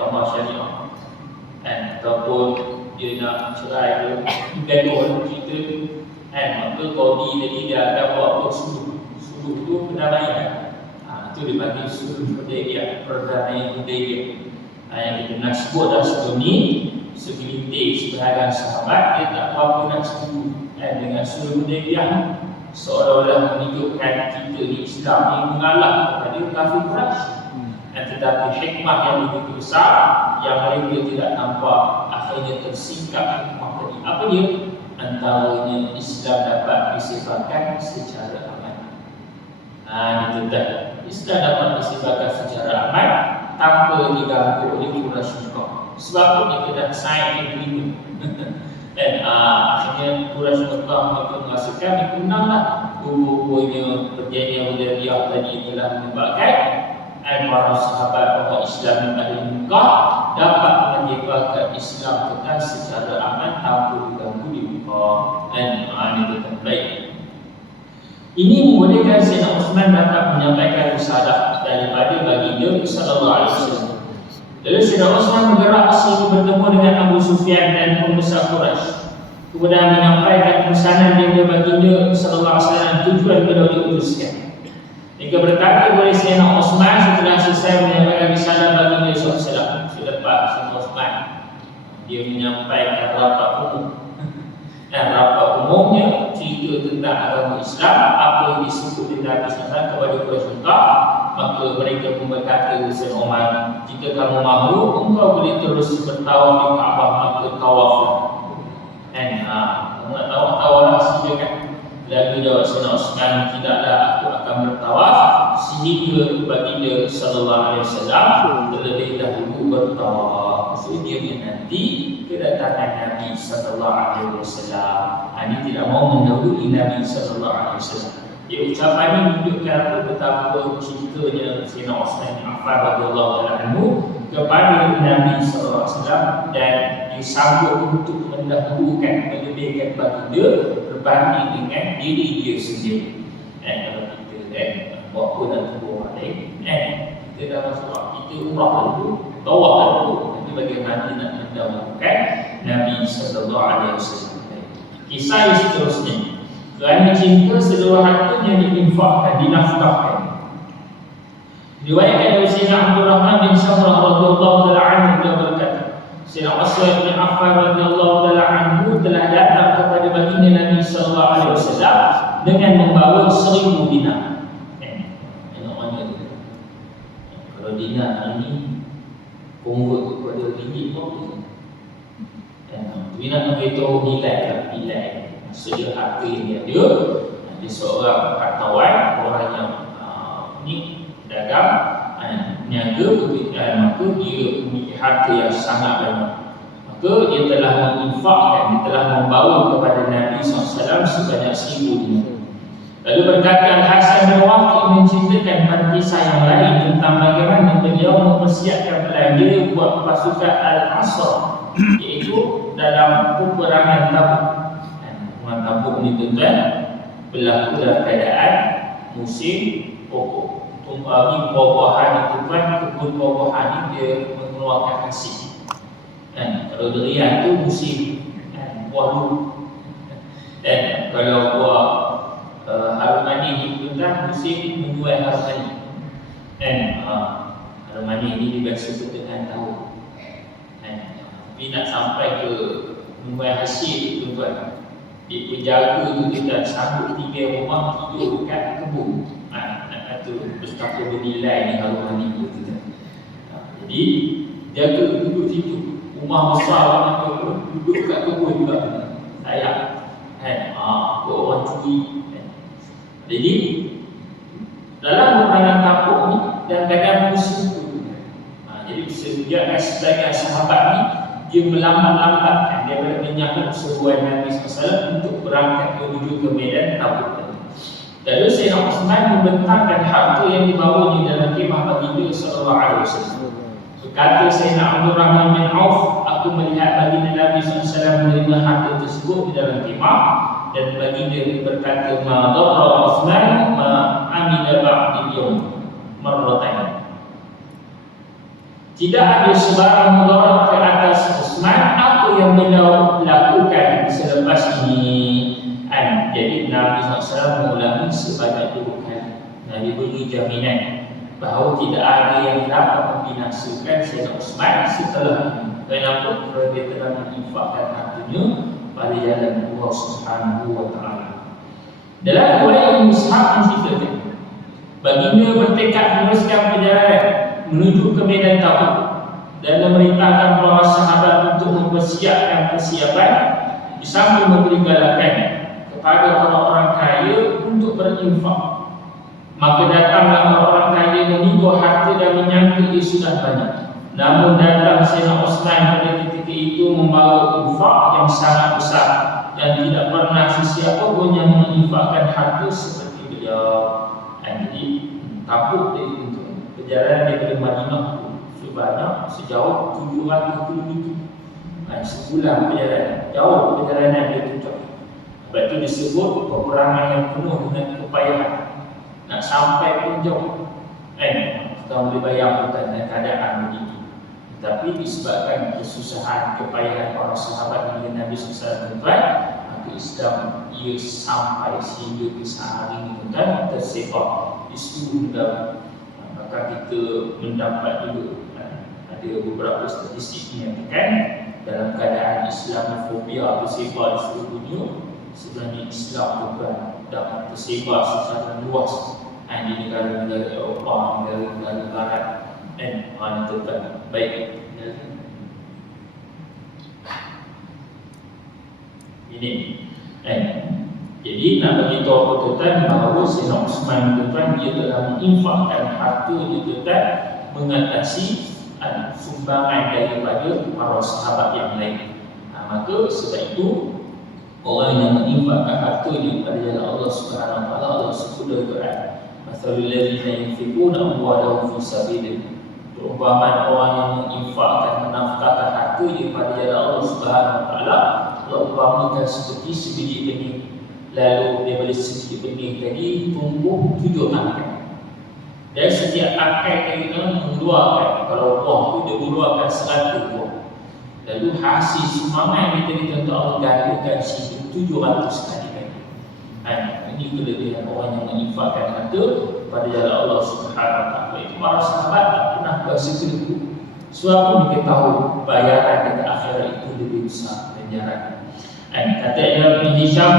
agama syariah. Ataupun dia nak cerai ke gaduh kita maka kodi tadi dia akan buat suluh tu perdamaian. Itu dipanggil suluh Hudaybiyah, perdamaian Hudaybiyah. Yang kita nak sebut dah sebelum ni, segelintir sebahagian sahabat dia tak apa-apa nak setuju dengan suluh Hudaybiyah, seolah-olah menunjukkan kita di Islam ni mengalah kepada kafir Quraisy. Tetapi hikmah yang begitu besar yang mereka tidak nampak akhirnya tersingkap hikmah tadi. Apa dia? Antaranya Islam dapat disebarkan secara aman. Itu dah. Islam dapat disebarkan secara aman tanpa diganggu oleh Quraisy Mekah. Sebab mereka dah sign agreement. Dan akhirnya Quraisy Mekah mereka merasakan mereka menanglah. Rupanya perjanjian Hudaybiyah tadi telah menyebabkan para sahabat orang Islam yang ada di Mekah dapat menyebarkan Islam kekal secara aman tanpa diganggu di Mekah. Ini tetap baik. Ini membolehkan Sayyidina Uthman dapat menyampaikan risalah daripada baginda sallallahu alaihi wasallam. Lalu Sayyidina Uthman bergerak sehingga bertemu dengan Abu Sufyan dan pembesar Quraisy. Kemudian menyampaikan pesanan daripada baginda sallallahu alaihi wasallam tujuan beliau diutuskan. Jika berkata oleh Sayyidina Uthman setelah selesai menyampaikan risalah baginda sallallahu alaihi wasallam, selepas Sayyidina Uthman dia menyampaikan rapat umum. Dan rapat umumnya cerita tentang agama Islam, apa yang disebut di dalam Islam kepada Quraisy Mekah. Maka mereka pun berkata kepada Sayyidina Umar, jika kamu mahu, engkau boleh terus bertawaf di Kaabah, maka tawaflah. Kamu nak tawaf saja kan? Lalu jawab Sayyidina Uthman, tidaklah aku akan bertawaf sehingga baginda sallallahu alaihi wasallam terlebih dahulu bertawaf. Sehingga nanti kedatangan Nabi sallallahu alaihi wasallam. Ini tidak mau mendahului Nabi sallallahu alaihi wasallam. Ucapan ini menunjukkan betapa cintanya Sayyidina Uthman bin Affan radhiyallahu anhu kepada Nabi sallallahu alaihi wasallam dan disambut untuk mendahulukan melebihkan baginda berbanding dengan diri dia sendiri. Kalau kita buat pun nak tunggu orang lain, kita dah masuk kita umrah dulu, tawaf dulu, nanti bagaimana nak mendahulukan Nabi sallallahu alaihi wasallam. Kisah yang seterusnya, kerana cinta seluruh hartanya diinfakkan, dinafkahkan. Riwayatkan dari Sayyidina Abdul Rahman bin Samurah radhiyallahu taala anhu beliau berkata, Sayyidina Uthman bin Affan radhiyallahu taala anhu telah datang kepada baginda Nabi sallallahu alaihi wasallam dengan membawa 1000 dinar. Kalau dinar ini convert kepada ringgit pun dinar itu nilai. Maksudnya harta yang dia ada. Dia seorang hartawan, orang yang dagang, niaga, maka dia memiliki harta yang sangat banyak. Maka dia telah menginfakkan, dia telah membawa kepada Nabi SAW sebanyak 1000 dinar. Lalu berkata Al-Hasan bin Waqi menceritakan pada kisah yang lain tentang bagaimana beliau mempersiapkan belanja buat pasukan Al-Asr, iaitu dalam peperangan Tabuk. Peperangan Tabuk ini tuan berlaku dalam keadaan musim pokok. Buah-buahan itu kan, kebun buah-buahan ini dia mengeluarkan hasil. Kalau durian itu musim buah dulu. Dan kalau buah harum manis itu kan musim menjual harum manis. Harum manis ini dibiasakan dengan tahu. Tapi nak sampai ke menjual hasil itu tuan, dia penjaga itu dia tak sanggup tinggal rumah, tidur dekat kebun. Itu betapa bernilai ni harum manis itu. Jadi jaga duduk situ. Rumah besar orang duduk kat kebun juga. Sayang. Orang curi. Jadi dalam peperangan Tabuk ni dan kadang musim tu. Jadi sejak sebagai sahabat ni dia melambat-lambatkan daripada menyambut seruan Nabi SAW untuk berangkat menuju ke medan Tabuk. Lalu Sayyidina Uthman membentangkan harta yang dibawanya dalam kemah baginda sallallahu alaihi wasallam. Berkata Sayyidina Abdul Rahman bin Auf, aku melihat baginda Nabi SAW menerima harta tersebut di dalam kemah, dan baginda berkata, ma dharra Uthman ma amila ba'di al-yawm marratan. Tidak ada sebarang mudarat ke atas Utsman apa yang beliau lakukan selepas ini. Jadi Nabi SAW mengulangi sebanyak 2 kali. Nabi beri jaminan bahawa tidak ada yang dapat membinasakan Sayyidina Utsman setelah ini. Kenapa? Kerana dia telah menginfakkan hartanya pada jalan Allah Subhanahu wa taala. Dalam riwayat Ishaq menceritakan baginda bertekad meneruskan perjalanan menuju ke medan Tabuk dan memerintahkan para sahabat untuk mempersiapkan persiapan disambil memberi galakan kepada orang-orang kaya untuk berinfak. Maka datanglah orang-orang kaya meninggau harta dan menyangka ia sudah banyak. Namun datang Sayyidina Utsman pada ketika itu membawa infak yang sangat besar dan tidak pernah sesiapa pun yang menginfakkan harta seperti beliau. Jadi Tabuk dari untuk perjalanan daripada Madinah sebanyak sejauh 700 km. Sebulan perjalanan, jauh perjalanan dia tujuh. Sebab itu disebut peperangan yang penuh dengan kepayahan. Nak sampai pun jauh. Kita boleh bayangkan dengan keadaan begitu. Tapi disebabkan kesusahan, kepayahan para sahabat dengan Nabi SAW, maka Islam ia sampai sehingga ke sehari ini tersebar di seluruh negara. Maka kita mendapat juga ada beberapa statistik menyatakan dalam keadaan Islamofobia tersebar di seluruh dunia, sebenarnya Islam bukan dapat tersebar secara luas di negara-negara Eropah, negara-negara Barat dan tetap baik. Ini jadi nak beritahu tuan bahawa Sayyidina Utsman tuan dia telah menginfakkan harta dia tuan mengatasi sumbangan daripada para sahabat yang lain. Maka sebab itu orang yang menginfakkan hartanya pada jalan Allah Subhanahu wa taala, Allah sebut dalam Quran, "Matsalul ladzina yunfiquna amwalahum fi sabilillah." Perumpamaan orang yang menginfakkan, menafkahkan hartanya pada jalan Allah Subhanahu wa taala, Allah umpamakan seperti sebiji benih. Lalu daripada sebiji benih tadi tumbuh 7 tangkai. Dan setiap tangkai itu mengeluarkan, kalau buah itu dia mengeluarkan 100 buah. Lalu hasil sumbangan yang tadi tentu Allah gandakan situ 700 kali lagi. Ini kelebihan orang yang menginfakkan harta pada jalan Allah Subhanahu wa taala. Itu para sahabat tak pernah berasa keliru. Sebab mereka tahu bayaran di akhirat itu lebih besar ganjaran. Kata Ibn Hisham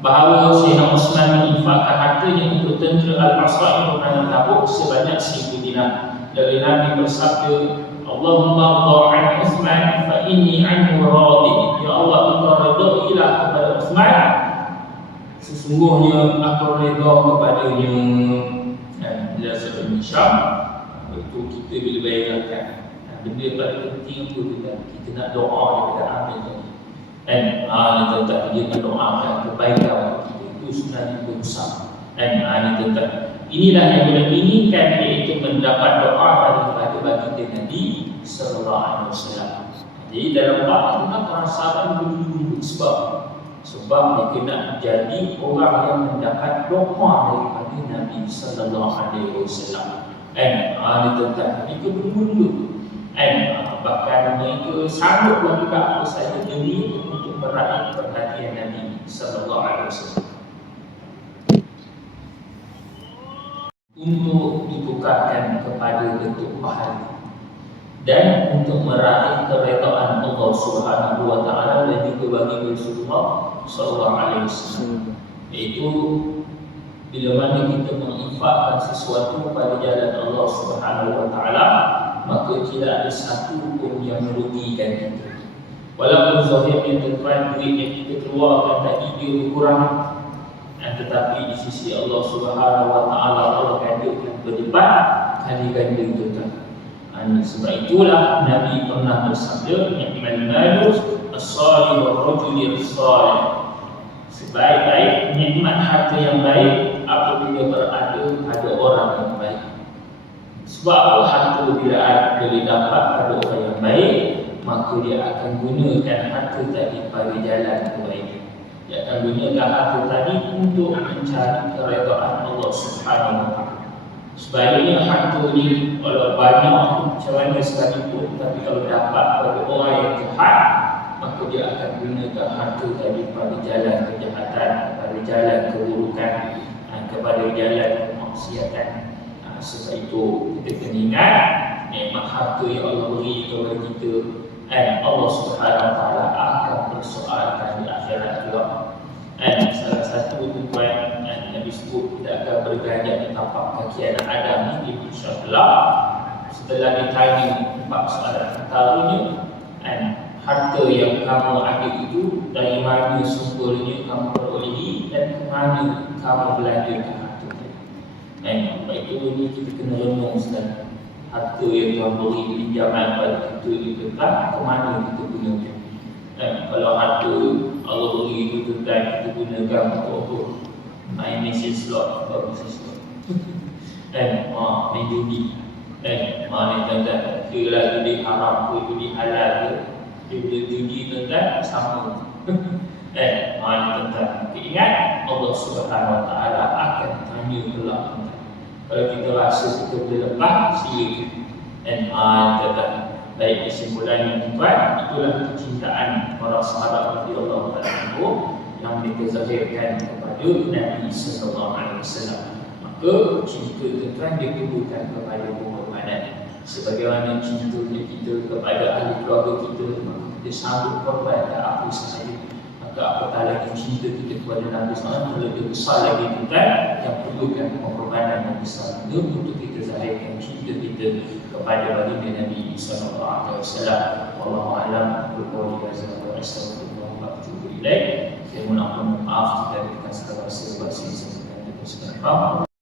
bahawa Sayyidina Utsman menginfakkan hartanya untuk tentera Al-Asra yang Tabuk sebanyak 1000 dinar. Dari Nabi bersabda, Allahumma dha'an Utsman fa inni anhu radhi. Ya Allah, engkau redailah kepada Utsman, sesungguhnya aku redha kepadanya. Bila sebab Hisham itu kita bila bayangkan benda paling penting itu kita nak doa daripada amal tadi. Ini tentang dia mendoakan kebaikan kita, itu sebenarnya besar. Ini tentang inilah yang kita inginkan, iaitu mendapat doa daripada baginda Nabi sallallahu alaihi wasallam. Jadi dalam bab itu para sahabat dulu sebab mereka nak jadi orang yang mendapat doa daripada Nabi sallallahu alaihi wasallam. Ini tentang mereka dulu. Bahkan mereka sanggup melakukan apa saja demi untuk meraih perhatian Nabi sallallahu alaihi wasallam, untuk ditukarkan kepada bentuk pahala dan untuk meraih keredaan Allah Subhanahu wa taala dan juga bagi Rasulullah sallallahu alaihi wasallam. Iaitu bila mana kita menginfakkan sesuatu pada jalan Allah Subhanahu wa taala, maka tidak ada satu pun yang merugikan kita. Walaupun zahirnya tuan duit yang kita keluarkan tadi dia berkurang, tetapi di sisi Allah Subhanahu wa taala Allah gandakan berlipat kali ganda tuan. Sebab itulah Nabi pernah bersabda, "Ni'mal malu as-salih wa rajul as-salih." Sebaik-baik nikmat harta yang baik apabila berada pada orang yang baik. Sebab harta bila didapat pada orang yang baik, maka dia akan gunakan harta tadi pada jalan kebaikan. Dia akan gunakan harta tadi untuk mencari keredaan Allah Subhanahu wa taala. Sebaliknya harta ni kalau banyak macam mana sekalipun, tapi kalau dapat pada orang yang jahat, maka dia akan gunakan harta tadi pada jalan kejahatan, pada jalan keburukan, kepada jalan kemaksiatan. Sebab itu kita kena ingat nikmat harta yang Allah beri kepada kita, dan Allah Subhanahu Wa Taala akan bersoalkan di akhirat kelak. Dan salah satu tujuan Nabi sebut tidak akan berganjak di tapak kaki anak Adam ni di Masyarakat kelak. Setelah ditanya 4 soalan antaranya, harta yang kamu ambil itu dari mana sumbernya kamu perolehi dan ke mana kamu belanjakan harta itu. Sebab itu ni kita kena renung sekali. Harta yang Tuhan beri pinjaman pada kita itu ke mana kita gunakan. Kalau harta Allah beri itu kita gunakan untuk main mesin slot, main judi, main tuan-tuan, kira judi haram ke judi halal ke, judi tuan-tuan sama. Tuan-tuan, ingat Allah Subhanahu Wa Taala akan tanya kelak. Kalau kita rasa kita boleh lepas, silakan. Tuan-tuan, baik kesimpulannya tuan, itulah kecintaan para sahabat radhiyallahu anhu yang mereka zahirkan kepada Nabi sallallahu alaihi wasallam. Maka cinta tuan dia perlukan kepada pengorbanan. Sebagaimana cintanya kita kepada ahli keluarga kita, maka kita sanggup korban apa sahaja. Maka apatah lagi cinta kita kepada Nabi SAW, lebih besar lagi tuan yang perlukan pengorbanan yang besar untuk kita zahirkan cinta kita kepada baginda Nabi sallallahu alaihi wasallam. Wallahu a'lam bishawab. Astagfirullah wa atubu ilaih. Saya mohon maaf jika kita segala sesuatu yang saya sampaikan tidak sesuai.